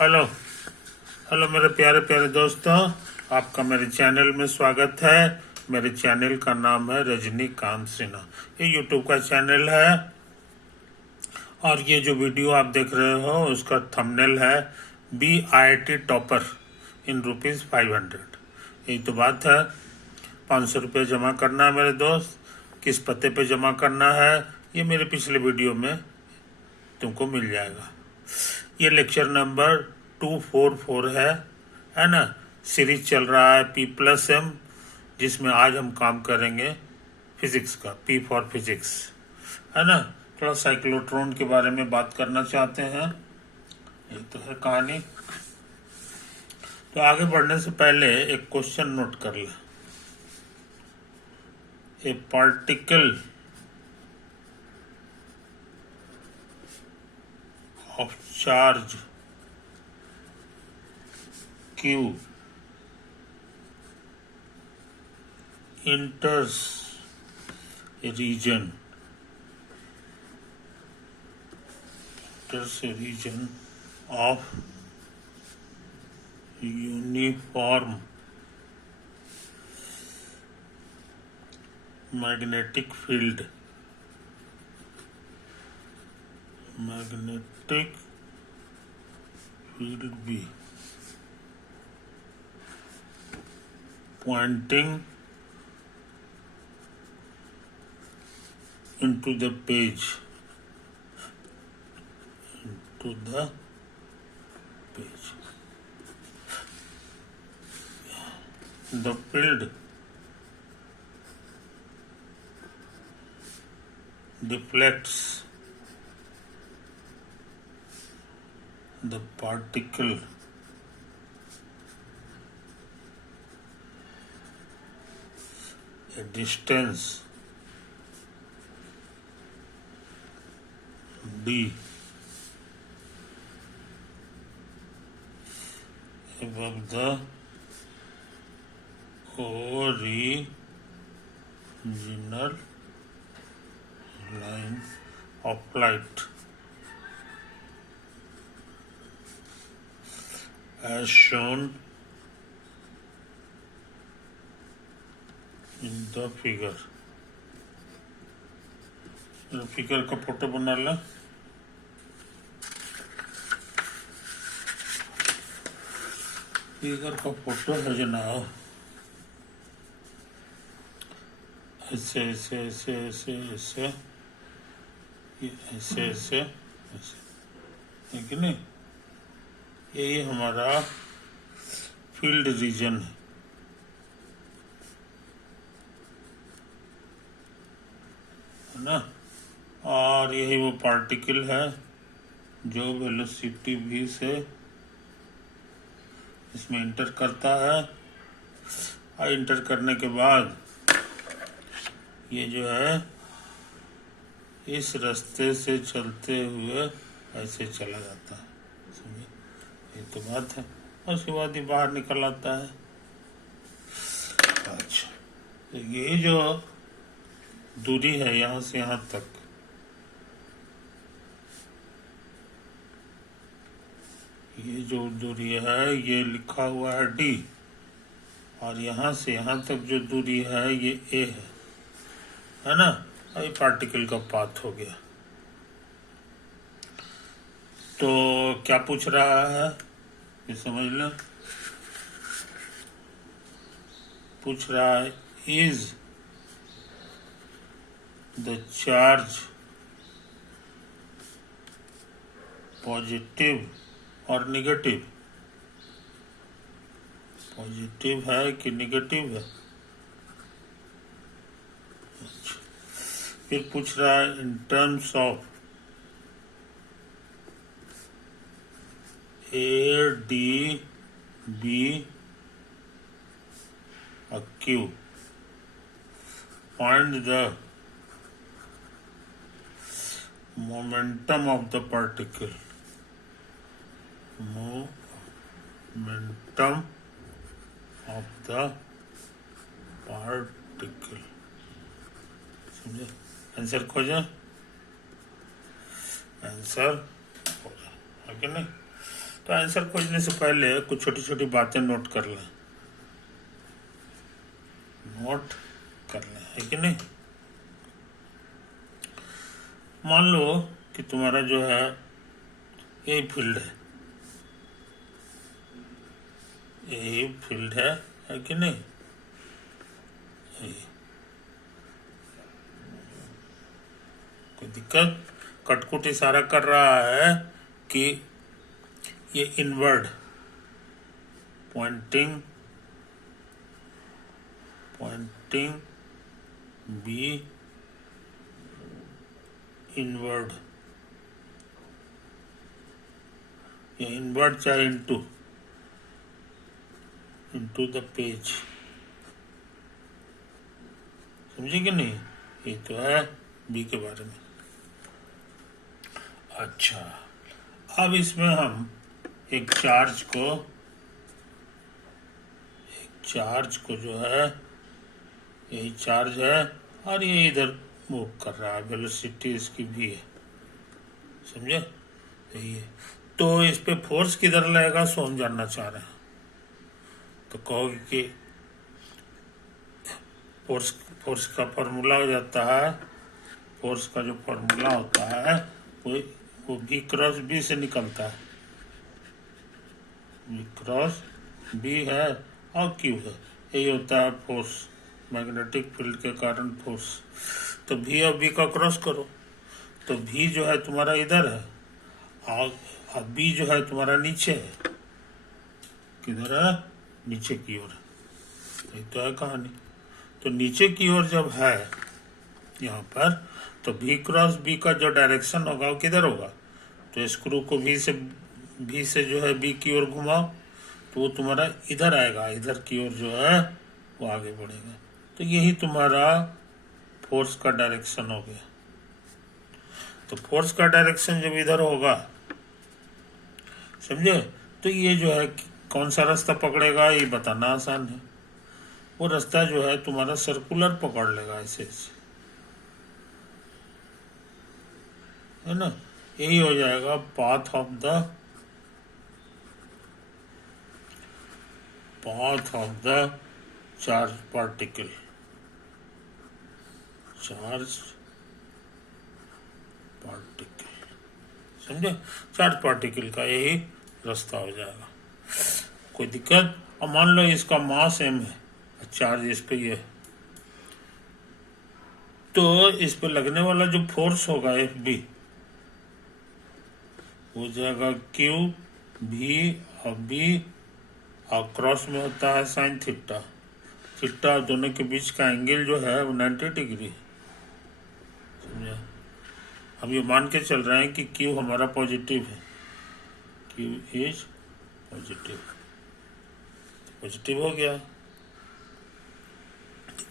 Hello hello मेरे प्यारे प्यारे दोस्तों, आपका मेरे चैनल में स्वागत है। मेरे चैनल का नाम है रजनीकांत सिन्हा। ये यूट्यूब का चैनल है और ये जो वीडियो आप देख रहे हो उसका थंबनेल है BIT टॉपर इन ₹500। यही तो बात है। 500 रुपये जमा करना है मेरे दोस्त। किस पते पे जमा करना है ये मेरे पिछले वीडियो में तुमको मिल जाएगा। ये लेक्चर नंबर 244 है ना। सीरीज चल रहा है P+M, जिसमें आज हम काम करेंगे फिजिक्स का, P फॉर फिजिक्स, है ना। थोड़ा साइक्लोट्रॉन के बारे में बात करना चाहते हैं। ये तो है कहानी। तो आगे बढ़ने से पहले एक क्वेश्चन नोट कर ले। ए particle of charge Q enters a region of uniform magnetic field B pointing into the page. The field deflects the particle a distance d above the original line of flight as shown in the figure. Figure का photo बना ला। Figure का photo है जनाब, ऐसे ऐसे ऐसे ऐसे ऐसे, ये ऐसे ऐसे ऐसे, है कि नहीं। यही हमारा फील्ड रीजन है ना। और यही वो पार्टिकल है जो वेलोसिटी v से इसमें इंटर करता है। और इंटर करने के बाद ये जो है इस रास्ते से चलते हुए ऐसे चला जाता है, समझे। ये तो बात है। और उसके बाद ये बाहर निकल आता है। अच्छा, तो ये जो दूरी है यहाँ से यहाँ तक, ये जो दूरी है ये लिखा हुआ है d, और यहाँ से यहाँ तक जो दूरी है ये a है ना। अभी पार्टिकल का पाथ हो गया। तो क्या पूछ रहा है ये समझ लो। पूछ रहा है इज द चार्ज पॉजिटिव और निगेटिव। पॉजिटिव है कि निगेटिव है। अच्छा, फिर पूछ रहा है in terms of ADB Q, find the momentum of the particle. Momentum of the particle, समझे। आंसर खोजा, आंसर खोजा, है कि नहीं। तो आंसर खोजने से पहले कुछ छोटी छोटी बातें नोट कर लें, है कि नहीं। मान लो कि तुम्हारा जो है यही फील्ड है कि नहीं। कोई दिक्कत? कटकुट इशारा कर रहा है कि ये इनवर्ड पॉइंटिंग बी इनवर्ड, या इनवर्ड चाहे इनटू द पेज, समझे कि नहीं। ये तो है बी के बारे में। अच्छा, अब इसमें हम एक चार्ज को जो है, यही चार्ज है और ये इधर मूव कर रहा है, वेलोसिटी इसकी भी है, समझे। यही है, तो इस पे फोर्स किधर लगेगा सो हम जानना चाह रहे हैं। तो कहोगे कि फोर्स का फॉर्मूला हो जाता है, फोर्स का जो फॉर्मूला होता है वो बी क्रॉस बी से निकलता है। बी क्रॉस बी है और क्यू है, यही होता है फोर्स, मैग्नेटिक फील्ड के कारण फोर्स। तो भी और बी का क्रॉस करो, तो भी जो है तुम्हारा इधर है और बी जो है तुम्हारा नीचे है। किधर है? नीचे की ओर। ये तो है कहानी। तो नीचे की ओर जब है यहाँ पर, तो भी क्रॉस बी का जो डायरेक्शन होगा वो किधर होगा। तो स्क्रू को भी से जो है बी की ओर घुमाओ, तो वो तुम्हारा इधर आएगा, इधर की ओर जो है वो आगे बढ़ेगा। तो यही तुम्हारा फोर्स का डायरेक्शन हो गया। तो फोर्स का डायरेक्शन जब इधर होगा, समझे, तो ये जो है कौन सा रास्ता पकड़ेगा ये बताना आसान है। वो रास्ता जो है तुम्हारा सर्कुलर पकड़ लेगा, ऐसे है ना। यही हो जाएगा path of the charge particle, समझे। चार्ज पार्टिकल का यही रास्ता हो जाएगा। कोई दिक्कत? और मान लो इसका मास m है, चार्ज इस पे ये, तो इस पे लगने वाला जो फोर्स होगा FB हो जाएगा Q भी और B, और क्रॉस में होता है साइन थीटा दोनों के बीच का एंगल जो है वो 90 डिग्री, समझा। हम ये मान के चल रहे हैं कि Q हमारा पॉजिटिव है, Q इज पॉजिटिव हो गया,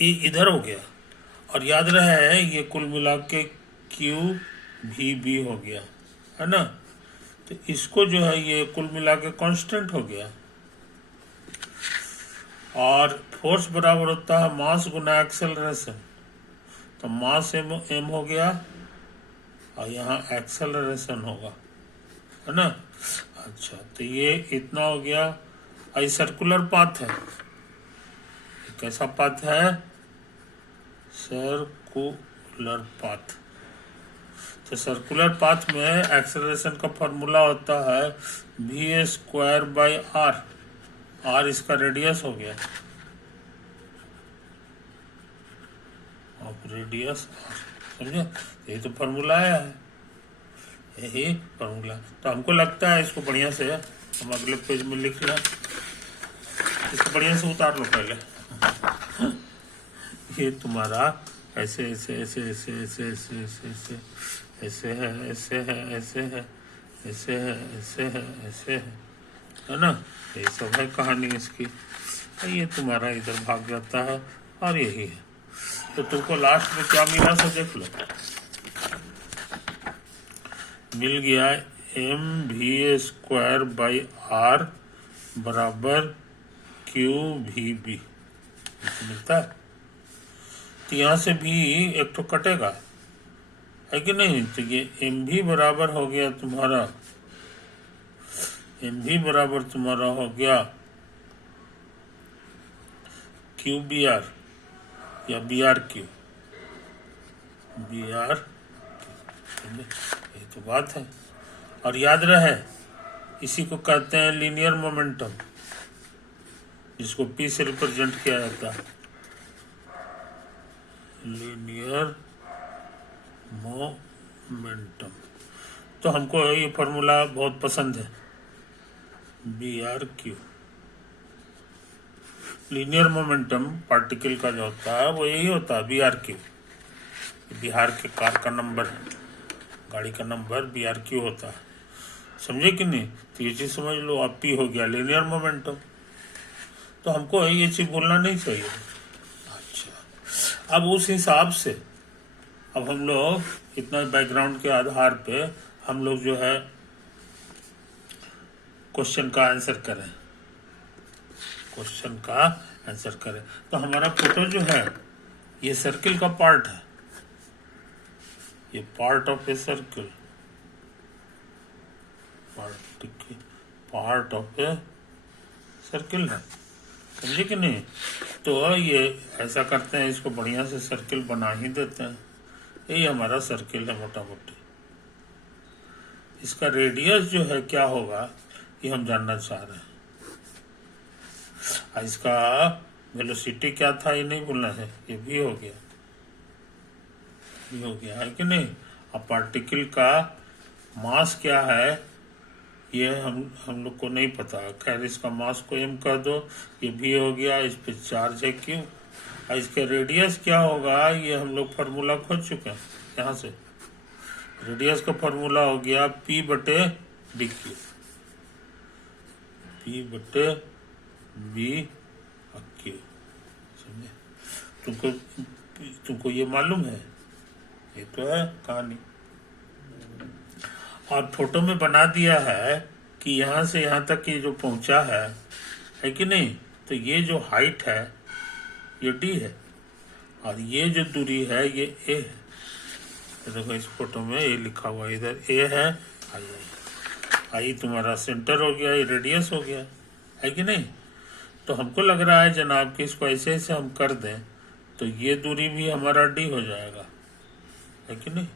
ये इधर हो गया। और याद रहे ये कुल मिला के Q भी B हो गया, है ना। तो इसको जो है ये कुल मिला के कांस्टेंट हो गया। और फोर्स बराबर होता है मास गुना एक्सेलरेशन, तो मास m हो गया और यहाँ एक्सेलरेशन होगा, है ना। अच्छा, तो ये इतना हो गया। आई सर्कुलर पाथ है, कैसा पाथ है? Circular path. तो सर्कुलर पाथ में एक्सेलरेशन का फॉर्मूला होता है v² r इसका रेडियस हो गया, रेडियस, समझे। यही तो फॉर्मूला आया है, यही फॉर्मूला। तो हमको लगता है इसको बढ़िया से हम अगले पेज में लिख लें, इसको बढ़िया से उतार लो पहले। ये तुम्हारा ऐसे ऐसे ऐसे ऐसे ऐसे ऐसे ऐसे ऐसे ऐसे है, ऐसे है, ऐसे है, ऐसे है, ऐसे है, ऐसे है ना। ये सब है कहानी इसकी। ये तुम्हारा इधर भाग जाता है और यही है। तो तुमको लास्ट में क्या मिला सो देख लो, मिल गया mv² बराबर QVB मिलता है। तो यहाँ से भी एक तो कटेगा, है कि नहीं। तो ये mv बराबर हो गया तुम्हारा एम भी बराबर तुम्हारा हो गया क्यू बी आर या b r q, b r, यही तो बात है। और याद रहे इसी को कहते हैं लीनियर मोमेंटम, जिसको पी से रिप्रेजेंट किया जाता है, लीनियर मोमेंटम। तो हमको ये फॉर्मूला बहुत पसंद है, b r q. Linear momentum particle का जो होता है वो यही होता है, बी आर क्यू। बिहार के कार का नंबर है, गाड़ी का नंबर बी आर क्यू होता है, समझे कि नहीं? तो ये चीज़ समझ लो, अब पी हो गया लीनियर मोमेंटम, तो हमको ये चीज़ बोलना नहीं चाहिए। अच्छा, अब उस हिसाब से अब हम लोग इतना बैकग्राउंड के आधार पे हम लोग जो है क्वेश्चन का आंसर करें, क्वेश्चन का आंसर करें। तो हमारा फोटो जो है ये सर्किल का पार्ट है, ये part of a circle, part of a circle है, समझे कि नहीं? तो ये ऐसा करते हैं, इसको बढ़िया से सर्किल बना ही देते हैं। यही हमारा सर्किल है मोटा मोटी। इसका रेडियस जो है क्या होगा ये हम जानना चाह रहे हैं। इसका वेलोसिटी क्या था ये नहीं भूलना है, ये भी हो गया, भी हो गया है कि नहीं? अब पार्टिकल का मास क्या है ये हम लोग को नहीं पता। खैर इसका मास को m कह दो, ये भी हो गया, इस पे चार्ज है q। और इसका रेडियस क्या होगा ये हम लोग फार्मूला खोज चुके हैं। यहाँ से रेडियस का फार्मूला हो गया p बटे डी क्यू, p बटे बी क्यू, समझे? तुमको ये मालूम है, ये तो है कहानी। और फोटो में बना दिया है कि यहाँ से यहाँ तक ये जो पहुँचा है कि नहीं? तो ये जो हाइट है ये d है, और ये जो दूरी है ये a है। तो देखो इस फोटो में ये लिखा हुआ है, इधर a है, आई तुम्हारा सेंटर हो गया, ये रेडियस हो गया, है कि नहीं? तो हमको लग रहा है जनाब कि इसको ऐसे ऐसे हम कर दें तो ये दूरी भी हमारा d हो जाएगा, है कि नहीं?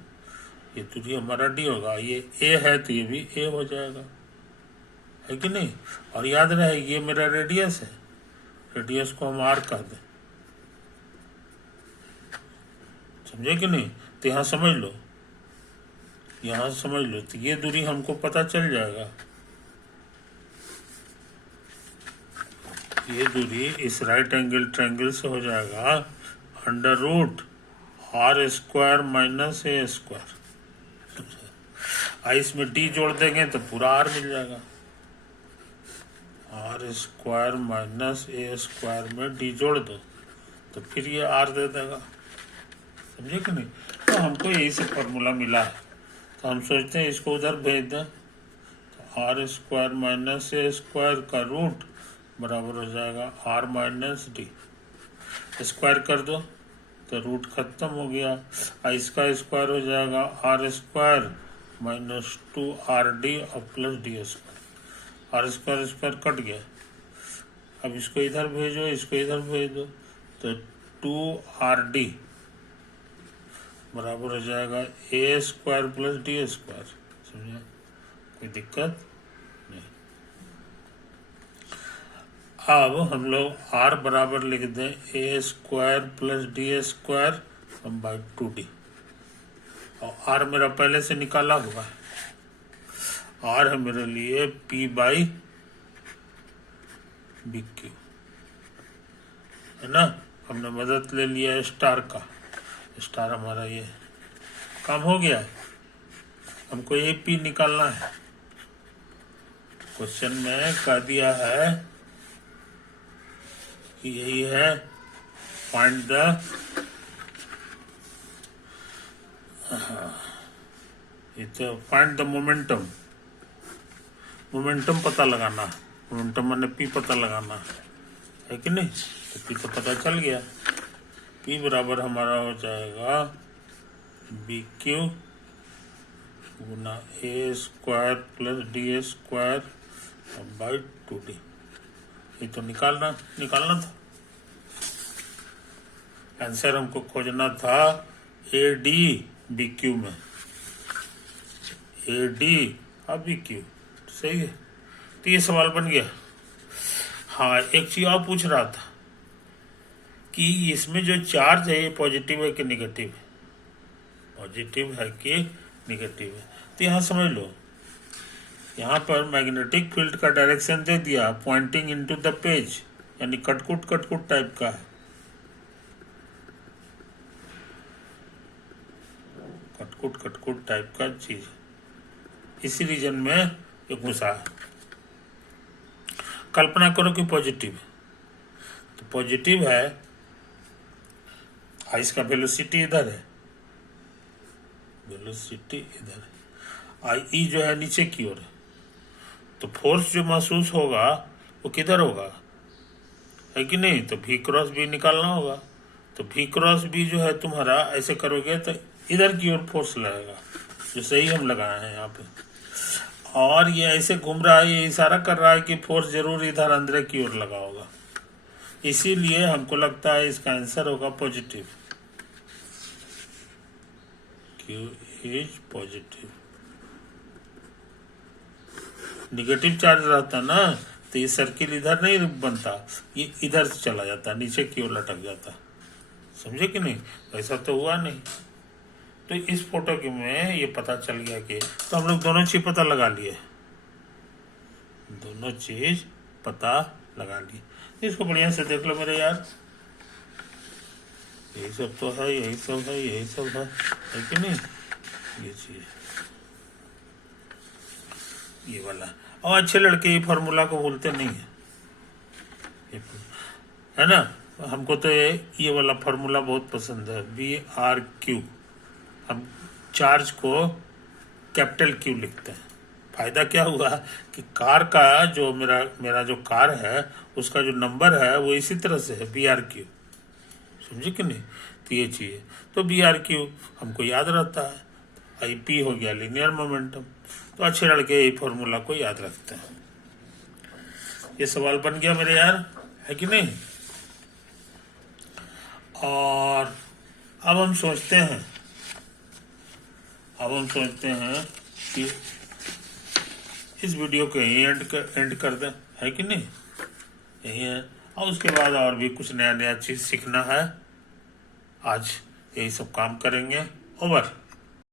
ये दूरी हमारा d होगा, ये a है तो ये भी a हो जाएगा, है कि नहीं? और याद रहे ये मेरा रेडियस है, रेडियस को हम r कह दें, समझे कि नहीं? तो यहाँ समझ लो, यहाँ समझ लो, तो ये दूरी हमको पता चल जाएगा। ये दूरी इस राइट एंगल ट्रायंगल से हो जाएगा under root r square minus a square. इसमें डी जोड़ देंगे तो पूरा आर मिल जाएगा, r square minus a square में डी जोड़ दो तो फिर ये आर दे देगा, समझे कि नहीं? तो हमको यही से फॉर्मूला मिला है, तो हम सोचते हैं इसको उधर भेज दें, तो r square minus a square का रूट बराबर हो जाएगा आर माइनस डी। स्क्वायर कर दो तो रूट खत्म हो गया, इसका स्क्वायर हो जाएगा आर स्क्वायर माइनस 2rd और plus d square, r square square cut गया। अब इसको इधर भेजो, इसको इधर भेज दो, तो 2rd बराबर हो जाएगा ए स्क्वायर प्लस डी स्क्वायर, समझे? कोई दिक्कत नहीं। अब हम लोग r बराबर लिख दें a square plus d square by 2d, और r मेरा पहले से निकाला हुआ है, r है मेरे लिए p बाई बी क्यू, है ना? हमने मदद ले लिया है स्टार का, स्टार हमारा ये काम हो गया है। हमको ये p निकालना है, क्वेश्चन में कह दिया है कि यही है फाइंड द, ये तो फाइंड द मोमेंटम, मोमेंटम पता लगाना, मोमेंटम मैंने पी पता लगाना है कि नहीं? तो पी तो पता चल गया, पी बराबर हमारा हो जाएगा बी क्यू गुना a square plus d square by 2D। ये तो निकालना था। आंसर हमको खोजना था AD/BQ में, AD और BQ। सही है, तो ये सवाल बन गया। हाँ, एक चीज और पूछ रहा था कि इसमें जो चार्ज है ये पॉजिटिव है कि निगेटिव है, पॉजिटिव है कि निगेटिव है। तो यहाँ समझ लो, यहाँ पर मैग्नेटिक फील्ड का डायरेक्शन दे दिया पॉइंटिंग इनटू द पेज, यानी कटकुट टाइप का है, कटकुट टाइप का चीज, इसी रीजन में ये घुसा है। कल्पना करो कि पॉजिटिव है, तो पॉजिटिव है, इसका वेलोसिटी इधर है, वेलोसिटी इधर है, आई जो है नीचे की ओर है, तो फोर्स जो महसूस होगा वो किधर होगा, है कि नहीं। तो V×B निकालना होगा, तो V×B जो है तुम्हारा ऐसे करोगे तो इधर की ओर फोर्स लगेगा, जो सही हम लगाए हैं यहाँ पे। और ये ऐसे घूम रहा है, ये इशारा कर रहा है कि फोर्स जरूर इधर अंदर की ओर लगा होगा, इसीलिए हमको लगता है इसका आंसर होगा positive, Q is positive. Negative charge रहता ना तो ये सर्किल इधर नहीं बनता, ये इधर से चला जाता, नीचे की ओर लटक जाता, समझे कि नहीं। ऐसा तो हुआ नहीं। तो इस फोटो के में ये पता चल गया कि, तो हम लोग दोनों चीज पता लगा लिए, दोनों चीज पता लगा लिए। इसको बढ़िया से देख लो मेरे यार, यही सब तो है, यही सब है कि नहीं। ये चीज, ये वाला, और अच्छे लड़के ये फार्मूला को भूलते नहीं है ना। हमको तो ये वाला फार्मूला बहुत पसंद है, BRQ। हम चार्ज को कैपिटल Q लिखते हैं। फायदा क्या हुआ कि कार का जो मेरा जो कार है उसका जो नंबर है वो इसी तरह से है, BRQ, समझे कि नहीं। तो ये चीज, तो BRQ हमको याद रहता है, IP हो गया लीनियर मोमेंटम। तो अच्छे लड़के ये फॉर्मूला को याद रखते हैं। ये सवाल बन गया मेरे यार, है कि नहीं। और अब हम सोचते हैं कि इस वीडियो को यहीं एंड कर दें, है कि नहीं, यही है। और उसके बाद और भी कुछ नया चीज सीखना है, आज यही सब काम करेंगे। ओवर।